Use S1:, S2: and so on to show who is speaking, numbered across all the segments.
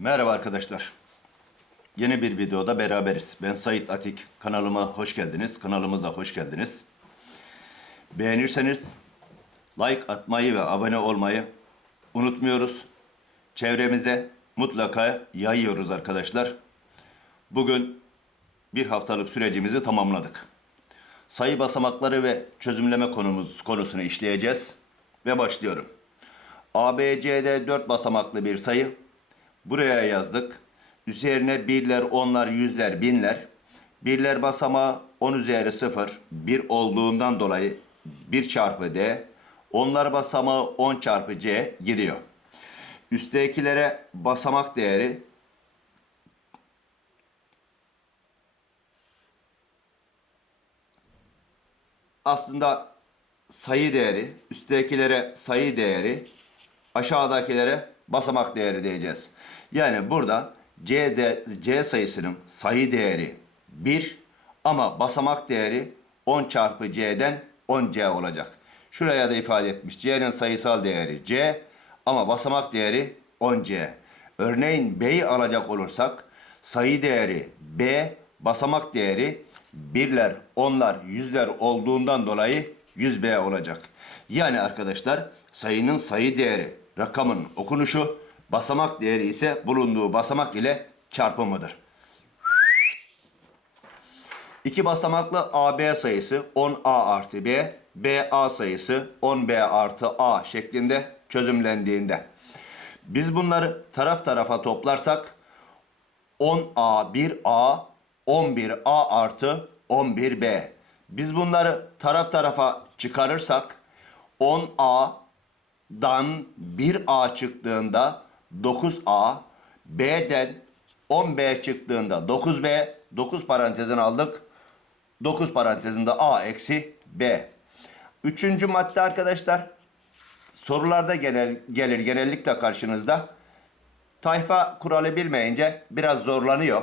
S1: Merhaba arkadaşlar. Yeni bir videoda beraberiz. Ben Sait Atik. Kanalıma hoş geldiniz. Kanalımıza hoş geldiniz. Beğenirseniz like atmayı ve abone olmayı unutmuyoruz. Çevremize mutlaka yayıyoruz arkadaşlar. Bugün bir haftalık sürecimizi tamamladık. Sayı basamakları ve çözümleme konumuz konusunu işleyeceğiz ve başlıyorum. ABCD 4 basamaklı bir sayı. Buraya yazdık. Üzerine birler, onlar, yüzler, binler. Birler basamağı 10 üzeri 0. 1 olduğundan dolayı 1 çarpı D. Onlar basamağı 10 çarpı C gidiyor. Üsttekilere basamak değeri aslında sayı değeri, üsttekilere sayı değeri, aşağıdakilere basamak değeri diyeceğiz. Yani burada C, de, C sayısının sayı değeri 1 ama basamak değeri 10 çarpı C'den 10C olacak. Şuraya da ifade etmiş. C'nin sayısal değeri C ama basamak değeri 10C. Örneğin B'yi alacak olursak sayı değeri B, basamak değeri birler, onlar, yüzler olduğundan dolayı 100B olacak. Yani arkadaşlar sayının sayı değeri, rakamın okunuşu, basamak değeri ise bulunduğu basamak ile çarpımıdır. İki basamaklı AB sayısı 10A artı B, BA sayısı 10B artı A şeklinde çözümlendiğinde. Biz bunları taraf tarafa toplarsak 10A 1A 11A artı 11B. Biz bunları taraf tarafa çıkarırsak 10A'dan 1A çıktığında 9A, B'den 10B çıktığında 9B, 9 parantezini aldık. 9 parantezinde A eksi B. Üçüncü madde arkadaşlar sorularda genel, gelir genellikle karşınızda. Tayfa kuralı bilmeyince biraz zorlanıyor.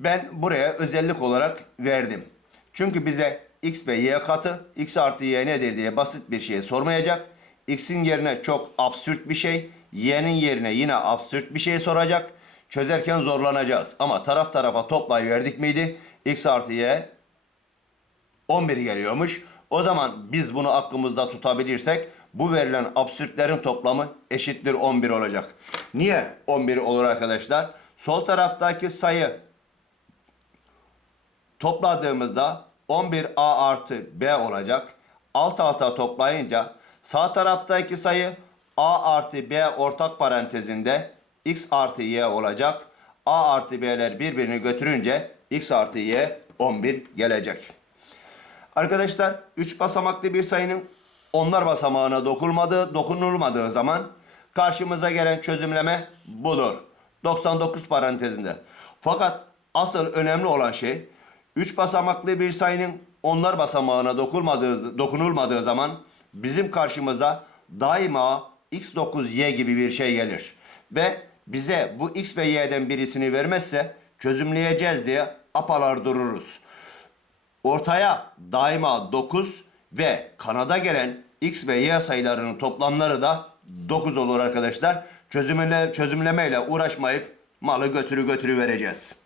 S1: Ben buraya özellik olarak verdim. Çünkü bize x ve y katı, x artı y nedir diye basit bir şey sormayacak. x'in yerine çok absürt bir şey, y'nin yerine yine absürt bir şey soracak. Çözerken zorlanacağız. Ama taraf tarafa toplayıverdik miydi? x artı y 11 geliyormuş. O zaman biz bunu aklımızda tutabilirsek bu verilen absürtlerin toplamı eşittir 11 olacak. Niye 11 olur arkadaşlar? Sol taraftaki sayı topladığımızda 11A artı B olacak. Alt alta toplayınca sağ taraftaki sayı A artı B ortak parantezinde X artı Y olacak. A artı B'ler birbirini götürünce X artı Y 11 gelecek. Arkadaşlar 3 basamaklı bir sayının onlar basamağına dokunulmadığı, dokunulmadığı zaman karşımıza gelen çözümleme budur. 99 parantezinde. Fakat asıl önemli olan şey 3 basamaklı bir sayının onlar basamağına dokunulmadığı, dokunulmadığı zaman bizim karşımıza daima x9y gibi bir şey gelir. Ve bize bu x ve y'den birisini vermezse çözümleyeceğiz diye apalar dururuz. Ortaya daima 9 ve kanada gelen x ve y sayılarının toplamları da 9 olur arkadaşlar. Çözümle, çözümlemeyle uğraşmayıp malı götürü götürü vereceğiz.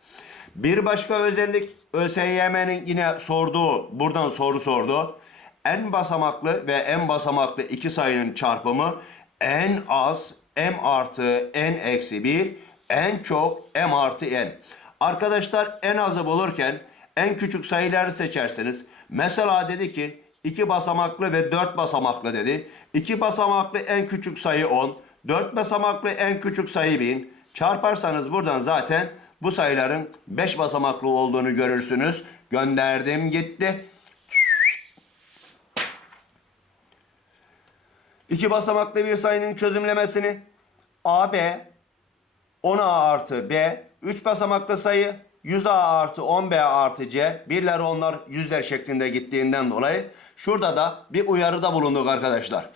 S1: Bir başka özellik ÖSYM'nin yine sorduğu, buradan soru sordu. En basamaklı ve en basamaklı iki sayının çarpımı en az m artı n eksi 1, en çok m artı n. Arkadaşlar en azı bulurken en küçük sayıları seçersiniz. Mesela dedi ki 2 basamaklı ve 4 basamaklı dedi. 2 basamaklı en küçük sayı 10, 4 basamaklı en küçük sayı 1000. Çarparsanız buradan zaten bu sayıların 5 basamaklı olduğunu görürsünüz. Gönderdim gitti. 2 basamaklı bir sayının çözümlemesini AB 10A artı B 3 basamaklı sayı 100A artı 10B artı C birler onlar yüzler şeklinde gittiğinden dolayı şurada da bir uyarıda bulunduk arkadaşlar.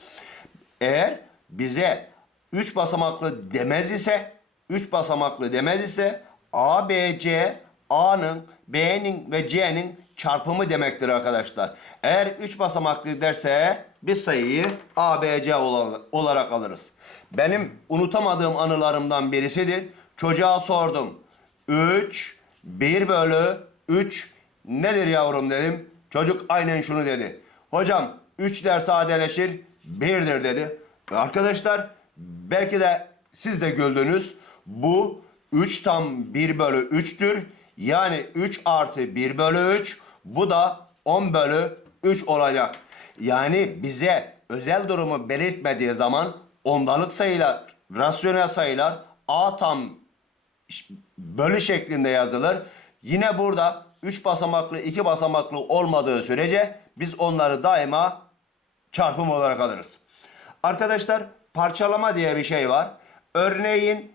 S1: Eğer bize 3 basamaklı demez ise 3 basamaklı demez ise A, B, C A'nın, B'nin ve C'nin çarpımı demektir arkadaşlar. Eğer 3 basamaklı derse biz sayıyı A, B, C ola- olarak alırız. Benim unutamadığım anılarımdan birisidir. Çocuğa sordum. 3, 1 bölü 3 nedir yavrum dedim. Çocuk aynen şunu dedi. Hocam 3 der sadeleşir 1'dir dedi. Arkadaşlar belki de siz de güldünüz. Bu 3 tam 1 bölü 3'tür. Yani 3 artı 1 bölü 3. Bu da 10 bölü 3 olacak. Yani bize özel durumu belirtmediği zaman ondalık sayılar, rasyonel sayılar A tam bölü şeklinde yazılır. Yine burada 3 basamaklı 2 basamaklı olmadığı sürece biz onları daima çarpım olarak alırız. Arkadaşlar parçalama diye bir şey var. Örneğin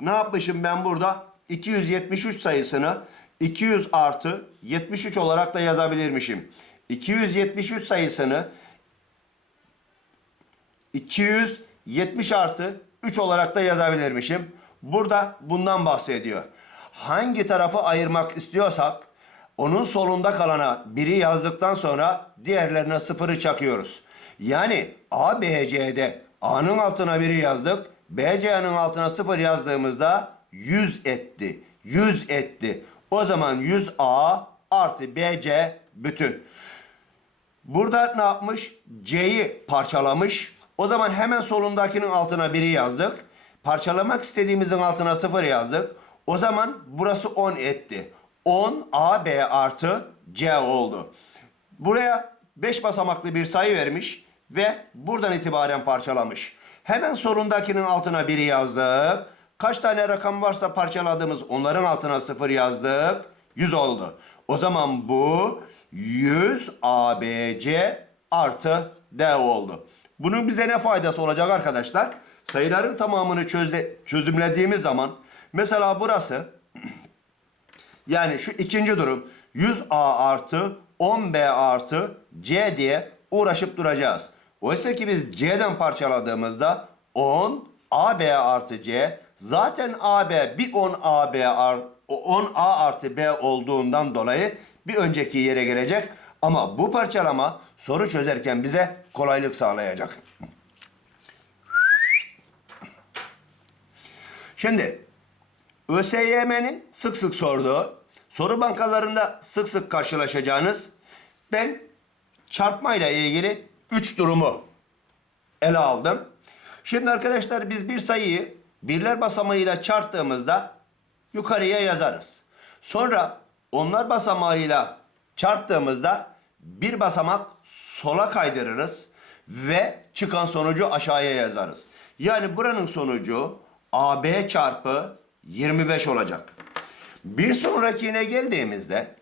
S1: ne yapmışım ben burada? 273 sayısını 200 artı 73 olarak da yazabilirmişim. 273 sayısını 270 artı 3 olarak da yazabilirmişim. Burada bundan bahsediyor. Hangi tarafı ayırmak istiyorsak onun solunda kalana biri yazdıktan sonra diğerlerine sıfırı çakıyoruz. Yani A, B, C'de A'nın altına biri yazdık. B, C'nin altına sıfır yazdığımızda 100 etti. 100 etti. O zaman 100A artı BC bütün. Burada ne yapmış? C'yi parçalamış. O zaman hemen solundakinin altına biri yazdık. Parçalamak istediğimizin altına sıfır yazdık. O zaman burası 10 etti. 10 AB artı C oldu. Buraya 5 basamaklı bir sayı vermiş ve buradan itibaren parçalamış. Hemen solundakinin altına biri yazdık. Kaç tane rakam varsa parçaladığımız onların altına sıfır yazdık. 100 oldu. O zaman bu 100 ABC artı D oldu. Bunun bize ne faydası olacak arkadaşlar? Sayıların tamamını çözde, çözümlediğimiz zaman mesela burası yani şu ikinci durum 100A artı 10B artı C diye uğraşıp duracağız. Oysa ki biz C'den parçaladığımızda 10 AB artı C zaten AB bir 10 AB ar- 10 A artı B olduğundan dolayı bir önceki yere gelecek. Ama bu parçalama soru çözerken bize kolaylık sağlayacak. Şimdi ÖSYM'nin sık sık sorduğu, soru bankalarında sık sık karşılaşacağınız ben çarpmayla ilgili 3 durumu ele aldım. Şimdi arkadaşlar biz bir sayıyı birler basamağıyla çarptığımızda yukarıya yazarız. Sonra onlar basamağıyla çarptığımızda bir basamak sola kaydırırız ve çıkan sonucu aşağıya yazarız. Yani buranın sonucu AB çarpı 25 olacak. Bir sonrakine geldiğimizde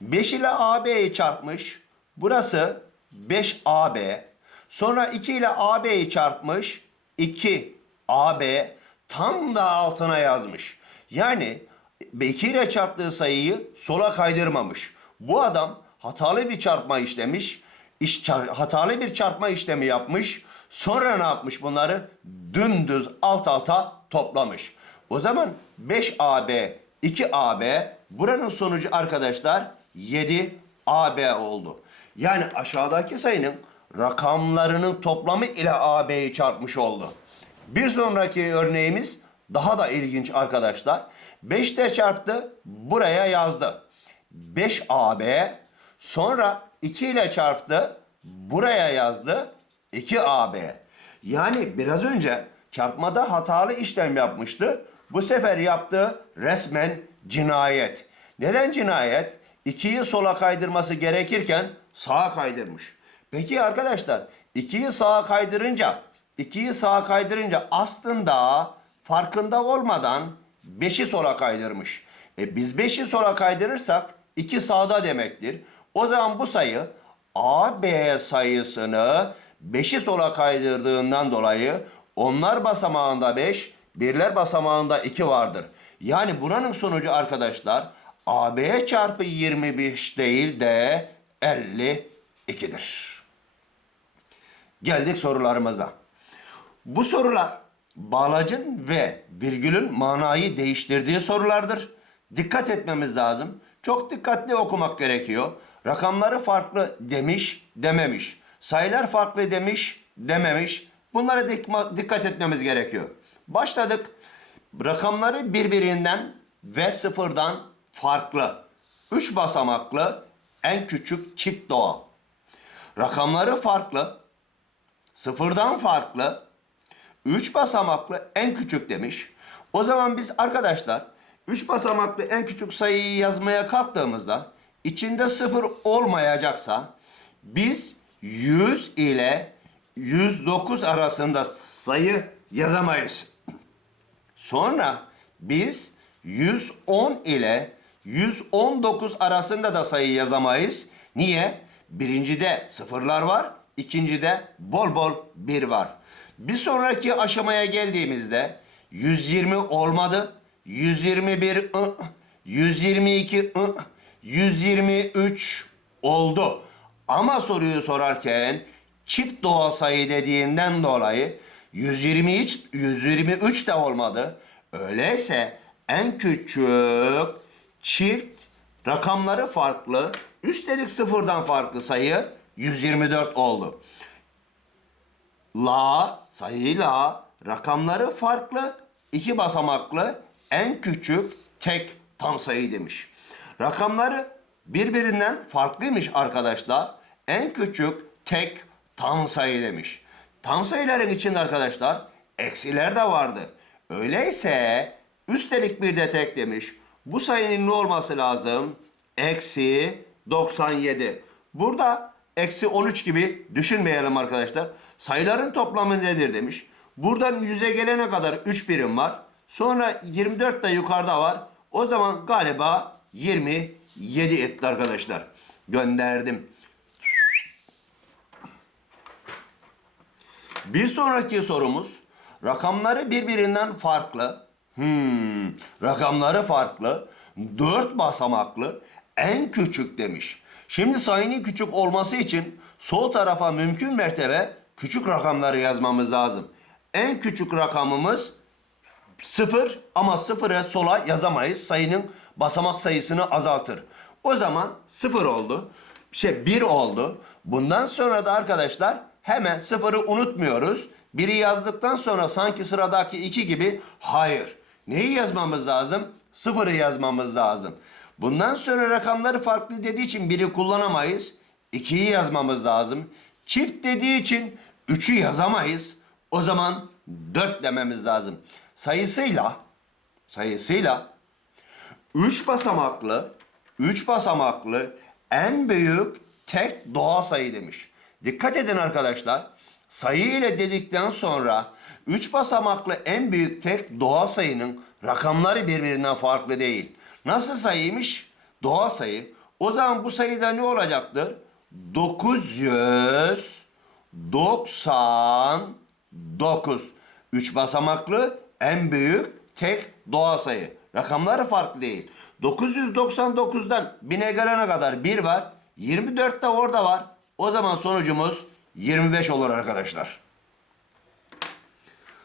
S1: 5 ile AB'yi çarpmış. Burası 5AB. Sonra 2 ile AB'yi çarpmış. 2AB tam da altına yazmış. Yani 2 ile çarptığı sayıyı sola kaydırmamış. Bu adam hatalı bir çarpma işlemiş. iş hatalı bir çarpma işlemi yapmış. Sonra ne yapmış bunları? Dümdüz alt alta toplamış. O zaman 5AB, 2AB buranın sonucu arkadaşlar 7AB oldu. Yani aşağıdaki sayının rakamlarının toplamı ile AB'yi çarpmış oldu. Bir sonraki örneğimiz daha da ilginç arkadaşlar. 5 de çarptı buraya yazdı. 5AB sonra 2 ile çarptı buraya yazdı 2AB. Yani biraz önce çarpmada hatalı işlem yapmıştı. Bu sefer yaptığı resmen cinayet. Neden cinayet? 2'yi sola kaydırması gerekirken sağa kaydırmış. Peki arkadaşlar 2'yi sağa kaydırınca 2'yi sağa kaydırınca aslında farkında olmadan 5'i sola kaydırmış. E biz 5'i sola kaydırırsak 2 sağda demektir. O zaman bu sayı AB sayısını 5'i sola kaydırdığından dolayı onlar basamağında 5, birler basamağında 2 vardır. Yani buranın sonucu arkadaşlar AB çarpı 25 değil de 52'dir. Geldik sorularımıza. Bu sorular bağlacın ve virgülün manayı değiştirdiği sorulardır. dikkat etmemiz lazım. Çok dikkatli okumak gerekiyor. Rakamları farklı demiş, dememiş. Sayılar farklı demiş, dememiş. Bunlara dik- dikkat etmemiz gerekiyor. Başladık. Rakamları birbirinden ve sıfırdan farklı. Üç basamaklı en küçük çift doğal. Rakamları farklı, sıfırdan farklı, üç basamaklı en küçük demiş. O zaman biz arkadaşlar üç basamaklı en küçük sayıyı yazmaya kalktığımızda içinde sıfır olmayacaksa biz 100 ile 109 arasında sayı yazamayız. Sonra biz 110 ile 119 arasında da sayı yazamayız. Niye? Birincide sıfırlar var, ikincide bol bol bir var. Bir sonraki aşamaya geldiğimizde 120 olmadı, 121 ı, 122 ı, 123 oldu. Ama soruyu sorarken çift doğal sayı dediğinden dolayı 123, 123 de olmadı. Öyleyse en küçük çift rakamları farklı, üstelik sıfırdan farklı sayı 124 oldu. La sayıyla rakamları farklı, iki basamaklı, en küçük tek tam sayı demiş. Rakamları birbirinden farklıymış arkadaşlar. En küçük tek tam sayı demiş. Tam sayıların içinde arkadaşlar eksiler de vardı. Öyleyse üstelik bir de tek demiş. Bu sayının ne olması lazım? Eksi 97. Burada eksi 13 gibi düşünmeyelim arkadaşlar. Sayıların toplamı nedir demiş. Buradan 100'e gelene kadar 3 birim var. Sonra 24 de yukarıda var. O zaman galiba 27 etti arkadaşlar. Gönderdim. Bir sonraki sorumuz rakamları birbirinden farklı. Hmm, rakamları farklı. Dört basamaklı en küçük demiş. Şimdi sayının küçük olması için sol tarafa mümkün mertebe küçük rakamları yazmamız lazım. En küçük rakamımız sıfır ama sıfırı sola yazamayız. Sayının basamak sayısını azaltır. O zaman sıfır oldu. Şey bir oldu. Bundan sonra da arkadaşlar hemen sıfırı unutmuyoruz. Biri yazdıktan sonra sanki sıradaki iki gibi hayır. Neyi yazmamız lazım? Sıfırı yazmamız lazım. Bundan sonra rakamları farklı dediği için biri kullanamayız. İkiyi yazmamız lazım. Çift dediği için üçü yazamayız. O zaman dört dememiz lazım. Sayısıyla sayısıyla üç basamaklı üç basamaklı en büyük tek doğal sayı demiş. Dikkat edin arkadaşlar. Sayı ile dedikten sonra üç basamaklı en büyük tek doğal sayının rakamları birbirinden farklı değil. Nasıl sayıymış? Doğal sayı. O zaman bu sayıda ne olacaktır? 999. Üç basamaklı en büyük tek doğal sayı. Rakamları farklı değil. 999'dan 1000'e gelene kadar 1 var. 24 de orada var. O zaman sonucumuz 25 olur arkadaşlar.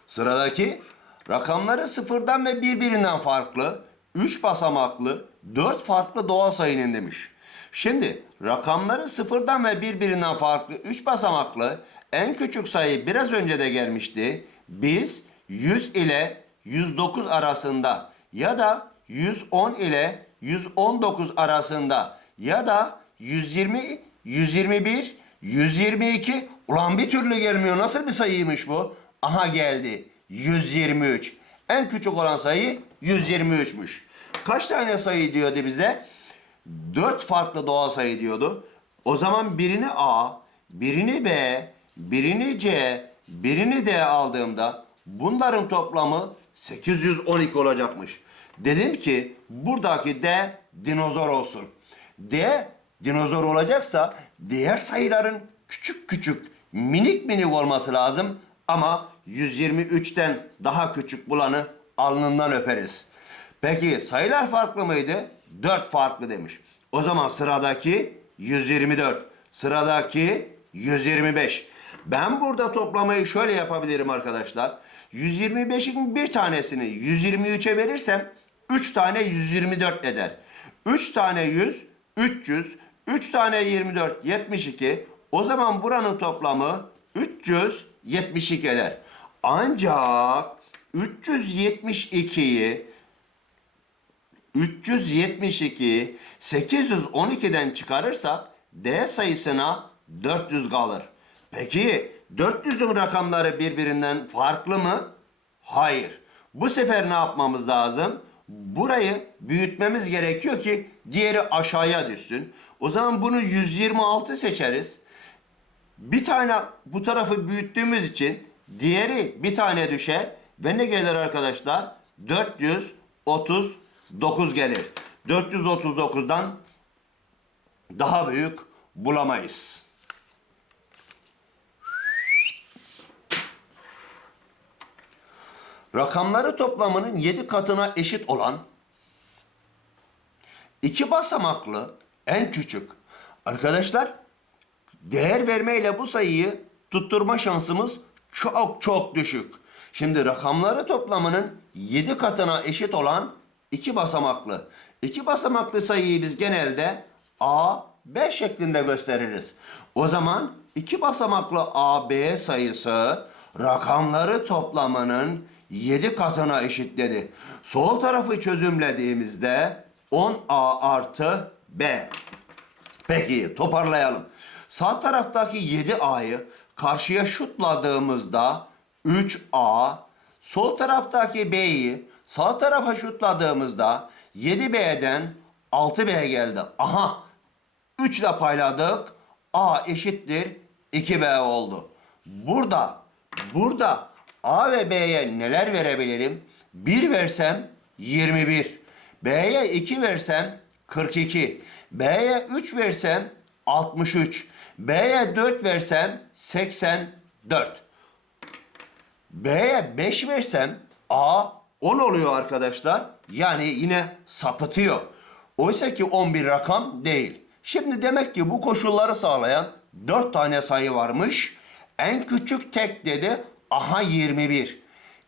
S1: Sıradaki rakamları sıfırdan ve birbirinden farklı, 3 basamaklı, 4 farklı doğal sayının demiş. Şimdi rakamları sıfırdan ve birbirinden farklı 3 basamaklı en küçük sayı biraz önce de gelmişti. Biz 100 ile 109 arasında ya da 110 ile 119 arasında ya da 120, 121, 122 ulan bir türlü gelmiyor. Nasıl bir sayıymış bu? Aha geldi. 123. En küçük olan sayı 123'müş. Kaç tane sayı diyordu bize? 4 farklı doğal sayı diyordu. O zaman birini A, birini B, birini C, birini D aldığımda bunların toplamı 812 olacakmış. Dedim ki buradaki D dinozor olsun. D dinozor olacaksa diğer sayıların küçük küçük minik minik olması lazım ama 123'ten daha küçük bulanı alnından öperiz. Peki sayılar farklı mıydı? 4 farklı demiş. O zaman sıradaki 124, sıradaki 125. Ben burada toplamayı şöyle yapabilirim arkadaşlar. 125'in bir tanesini 123'e verirsem 3 tane 124 eder. 3 tane 100, 300, 3 tane 24, 72. O zaman buranın toplamı 372 eder. Ancak 372'yi 372 812'den çıkarırsak D sayısına 400 kalır. Peki 400'ün rakamları birbirinden farklı mı? Hayır. Bu sefer ne yapmamız lazım? Burayı büyütmemiz gerekiyor ki diğeri aşağıya düşsün. O zaman bunu 126 seçeriz. Bir tane bu tarafı büyüttüğümüz için diğeri bir tane düşer ve ne gelir arkadaşlar? 439 gelir. 439'dan daha büyük bulamayız. Rakamları toplamının 7 katına eşit olan iki basamaklı en küçük. Arkadaşlar değer vermeyle bu sayıyı tutturma şansımız çok çok düşük. Şimdi rakamları toplamının 7 katına eşit olan iki basamaklı. İki basamaklı sayıyı biz genelde A, B şeklinde gösteririz. O zaman iki basamaklı A, B sayısı rakamları toplamının 7 katına eşitledi. Sol tarafı çözümlediğimizde 10A artı B. Peki toparlayalım. Sağ taraftaki 7A'yı karşıya şutladığımızda 3A, sol taraftaki B'yi sağ tarafa şutladığımızda 7B'den 6B geldi. Aha 3 ile payladık. A eşittir 2B oldu. Burada, burada A ve B'ye neler verebilirim? 1 versem 21. B'ye 2 versem 42. B'ye 3 versem 63. B'ye 4 versem 84. B'ye 5 versem A 10 oluyor arkadaşlar. Yani yine sapıtıyor. Oysa ki 11 rakam değil. Şimdi demek ki bu koşulları sağlayan 4 tane sayı varmış. En küçük tek dedi aha 21.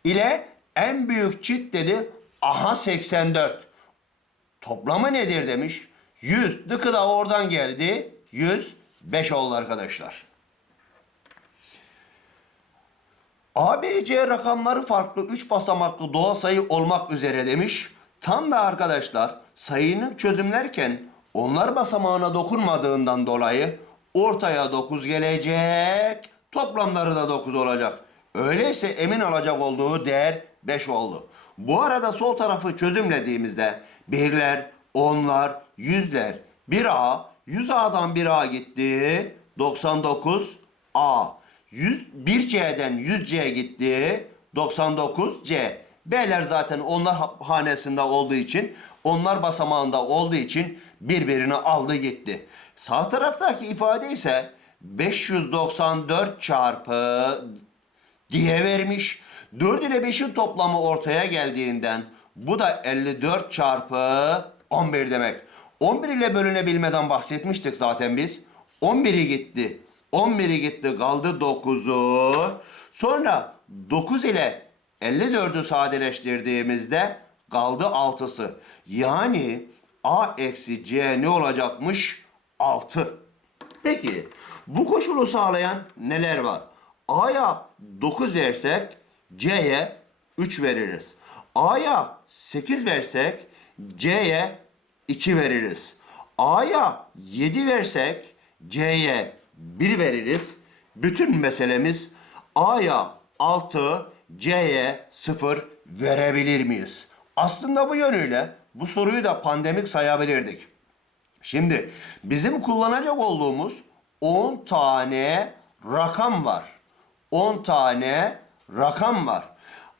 S1: İle en büyük çift dedi aha 84. Toplamı nedir demiş. 100 dıkı da oradan geldi. 105 oldu arkadaşlar. ABC rakamları farklı 3 basamaklı doğal sayı olmak üzere demiş. Tam da arkadaşlar sayının çözümlerken onlar basamağına dokunmadığından dolayı ortaya 9 gelecek. Toplamları da 9 olacak. Öyleyse emin alacak olduğu değer 5 oldu. Bu arada sol tarafı çözümlediğimizde birler, onlar, yüzler, 1A, 100A'dan 1A gitti, 99A. 100, 1C'den 100C gitti, 99C. B'ler zaten onlar ha- hanesinde olduğu için, onlar basamağında olduğu için birbirini aldı gitti. Sağ taraftaki ifade ise 594 çarpı diye vermiş. 4 ile 5'in toplamı ortaya geldiğinden bu da 54 çarpı 11 demek. 11 ile bölünebilmeden bahsetmiştik zaten biz. 11'i gitti. 11'i gitti kaldı 9'u. Sonra 9 ile 54'ü sadeleştirdiğimizde kaldı 6'sı. Yani A eksi C ne olacakmış? 6. Peki bu koşulu sağlayan neler var? A'ya 9 versek C'ye 3 veririz. A'ya 8 versek C'ye 2 veririz. A'ya 7 versek C'ye 1 veririz. Bütün meselemiz A'ya 6, C'ye 0 verebilir miyiz? Aslında bu yönüyle bu soruyu da pandemik sayabilirdik. Şimdi bizim kullanacak olduğumuz 10 tane rakam var. 10 tane rakam var.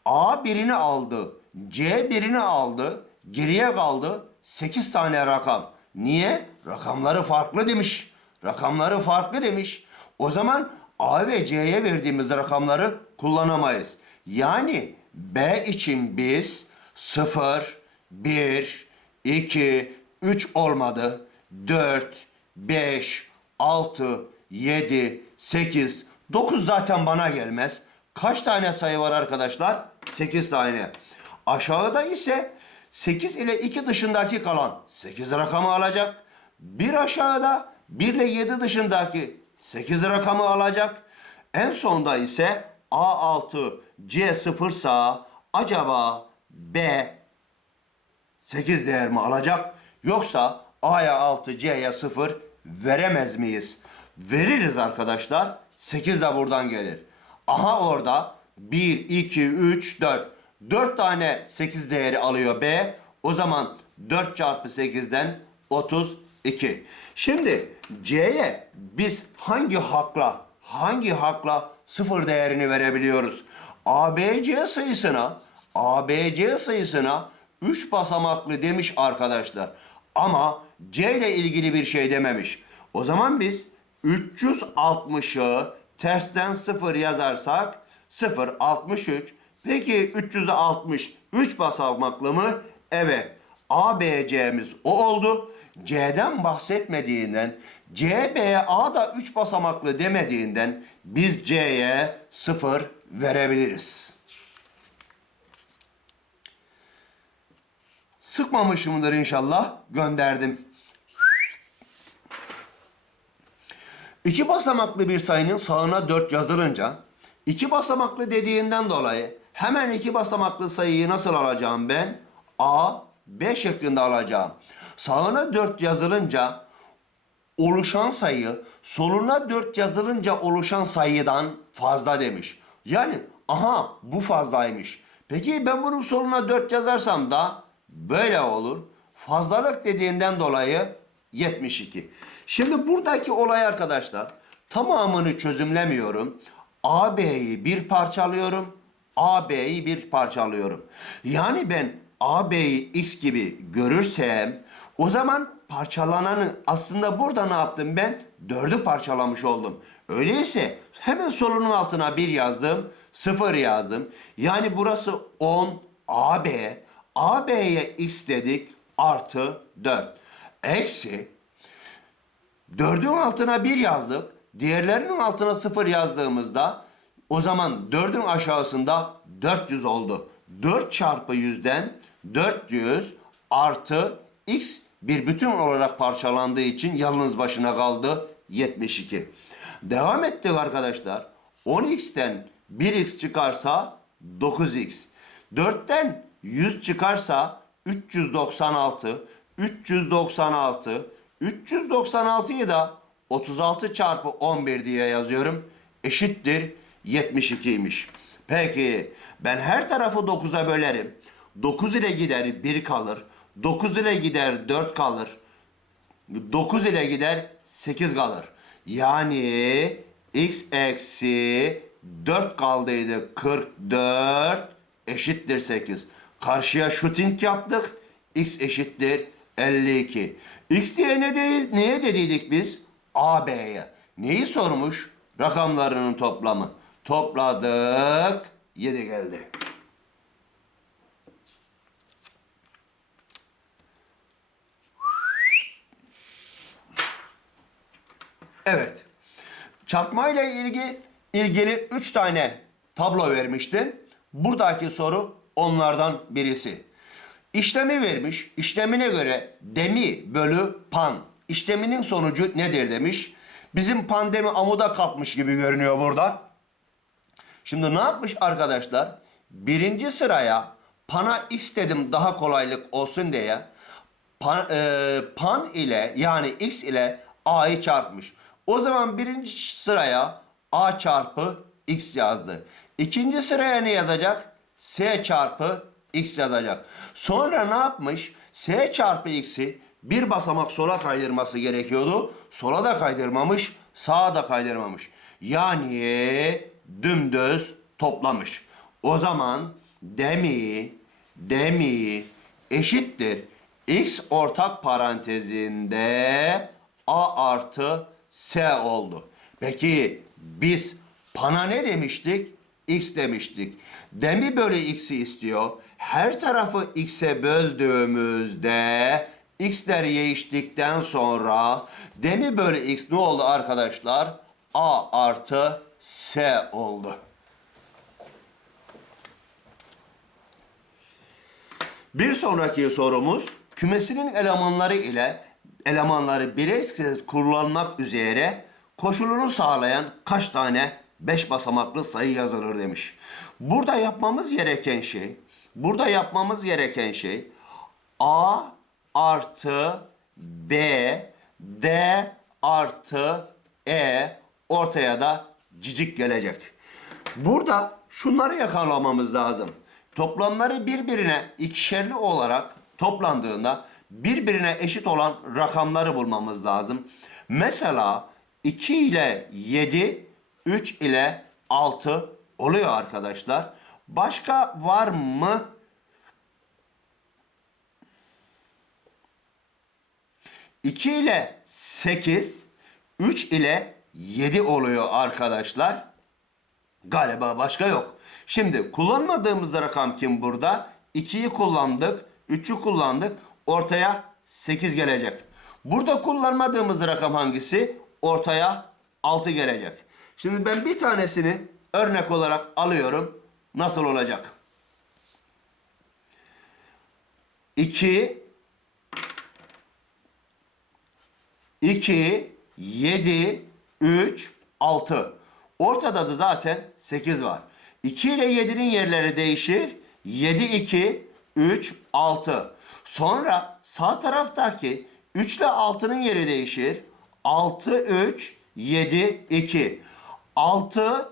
S1: A birini aldı, C birini aldı, geriye kaldı 8 tane rakam. Niye? Rakamları farklı demiş. Rakamları farklı demiş. O zaman A ve C'ye verdiğimiz rakamları kullanamayız. Yani B için biz 0, 1, 2, 3 olmadı. 4, 5, 6, 7, 8, 9 zaten bana gelmez. Kaç tane sayı var arkadaşlar? 8 tane. Aşağıda ise 8 ile 2 dışındaki kalan 8 rakamı alacak. Bir aşağıda 1 ile 7 dışındaki 8 rakamı alacak. En sonda ise A6 C0 sa acaba B 8 değer mi alacak? Yoksa A'ya 6 C'ye 0 veremez miyiz? Veririz arkadaşlar. 8 de buradan gelir. Aha orada 1, 2, 3, 4. 4 tane 8 değeri alıyor B. O zaman 4 çarpı 8'den 32. Şimdi C'ye biz hangi hakla hangi hakla 0 değerini verebiliyoruz? ABC sayısına ABC sayısına 3 basamaklı demiş arkadaşlar. Ama C ile ilgili bir şey dememiş. O zaman biz 360'ı tersten 0 yazarsak 0 63. Peki 360 3 basamaklı mı? Evet. ABC'miz o oldu. C'den bahsetmediğinden CBA da 3 basamaklı demediğinden biz C'ye 0 verebiliriz. Sıkmamışımdır inşallah. Gönderdim. İki basamaklı bir sayının sağına 4 yazılınca iki basamaklı dediğinden dolayı hemen iki basamaklı sayıyı nasıl alacağım ben? A, B şeklinde alacağım. Sağına 4 yazılınca oluşan sayı soluna 4 yazılınca oluşan sayıdan fazla demiş. Yani aha bu fazlaymış. Peki ben bunun soluna 4 yazarsam da böyle olur. Fazlalık dediğinden dolayı 72. Şimdi buradaki olay arkadaşlar tamamını çözümlemiyorum. AB'yi bir parçalıyorum. AB'yi bir parçalıyorum. Yani ben AB'yi X gibi görürsem o zaman parçalananı aslında burada ne yaptım ben? Dördü parçalamış oldum. Öyleyse hemen sorunun altına bir yazdım, sıfır yazdım. Yani burası 10 AB. AB'ye X dedik artı 4. Eksi Dördün altına bir yazdık. Diğerlerinin altına sıfır yazdığımızda o zaman dördün aşağısında 400 oldu. 4 çarpı 100'den 400 artı x bir bütün olarak parçalandığı için yalnız başına kaldı 72. Devam ettik arkadaşlar. 10x'ten 1x çıkarsa 9x. 4'ten 100 çıkarsa 396. 396. 396'yı da 36 çarpı 11 diye yazıyorum. Eşittir 72'ymiş. Peki ben her tarafı 9'a bölerim. 9 ile gider 1 kalır. 9 ile gider 4 kalır. 9 ile gider 8 kalır. Yani x eksi 4 kaldıydı 44 eşittir 8. Karşıya shooting yaptık. x eşittir 52. X diye ne de, neye dediydik biz? AB'ye. Neyi sormuş? Rakamlarının toplamı. Topladık. 7 geldi. Evet. Çarpma ile ilgili ilgili 3 tane tablo vermiştim. Buradaki soru onlardan birisi. İşlemi vermiş. İşlemine göre demi bölü pan. İşleminin sonucu nedir demiş. Bizim pandemi amuda kalkmış gibi görünüyor burada. Şimdi ne yapmış arkadaşlar? Birinci sıraya pana x dedim daha kolaylık olsun diye. Pan, e, pan ile yani x ile a'yı çarpmış. O zaman birinci sıraya a çarpı x yazdı. İkinci sıraya ne yazacak? s çarpı x yazacak. Sonra ne yapmış? S çarpı x'i bir basamak sola kaydırması gerekiyordu. Sola da kaydırmamış, sağa da kaydırmamış. Yani dümdüz toplamış. O zaman demi, demi eşittir. X ortak parantezinde A artı S oldu. Peki biz pana ne demiştik? X demiştik. Demi bölü x'i istiyor. Her tarafı x'e böldüğümüzde x'ler değiştikten sonra demi bölü x ne oldu arkadaşlar? A artı S oldu. Bir sonraki sorumuz kümesinin elemanları ile elemanları bireysel kullanmak üzere koşulunu sağlayan kaç tane beş basamaklı sayı yazılır demiş. Burada yapmamız gereken şey, burada yapmamız gereken şey A artı B, D artı E ortaya da cicik gelecek. Burada şunları yakalamamız lazım. Toplamları birbirine ikişerli olarak toplandığında birbirine eşit olan rakamları bulmamız lazım. Mesela 2 ile 7, 3 ile 6 oluyor arkadaşlar. Başka var mı? İki ile 8, 3 ile 7 oluyor arkadaşlar. Galiba başka yok. Şimdi kullanmadığımız rakam kim burada? 2'yi kullandık, 3'ü kullandık. Ortaya 8 gelecek. Burada kullanmadığımız rakam hangisi? Ortaya 6 gelecek. Şimdi ben bir tanesini örnek olarak alıyorum. Nasıl olacak? 2 2, 7, 3, 6. Ortada da zaten 8 var. 2 ile 7'nin yerleri değişir. 7, 2, 3, 6. Sonra sağ taraftaki 3 ile 6'nın yeri değişir. 6, 3, 7, 2. 6,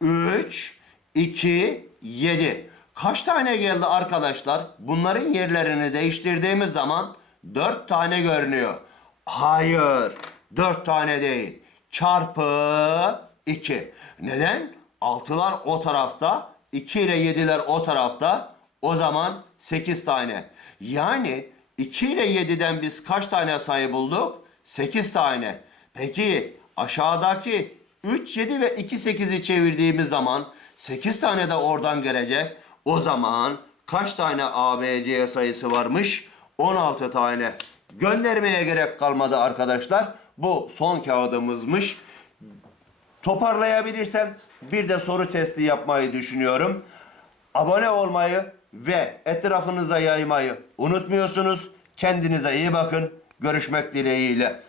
S1: 3, 2, 7. Kaç tane geldi arkadaşlar? Bunların yerlerini değiştirdiğimiz zaman 4 tane görünüyor. Hayır. 4 tane değil. Çarpı 2. Neden? 6'lar o tarafta. 2 ile 7'ler o tarafta. O zaman 8 tane. Yani 2 ile 7'den biz kaç tane sayı bulduk? 8 tane. Peki aşağıdaki 3, 7 ve 2, 8'i çevirdiğimiz zaman 8 tane de oradan gelecek. O zaman kaç tane ABC sayısı varmış? 16 tane. Göndermeye gerek kalmadı arkadaşlar. Bu son kağıdımızmış. Toparlayabilirsem bir de soru testi yapmayı düşünüyorum. Abone olmayı ve etrafınıza yaymayı unutmuyorsunuz. Kendinize iyi bakın. Görüşmek dileğiyle.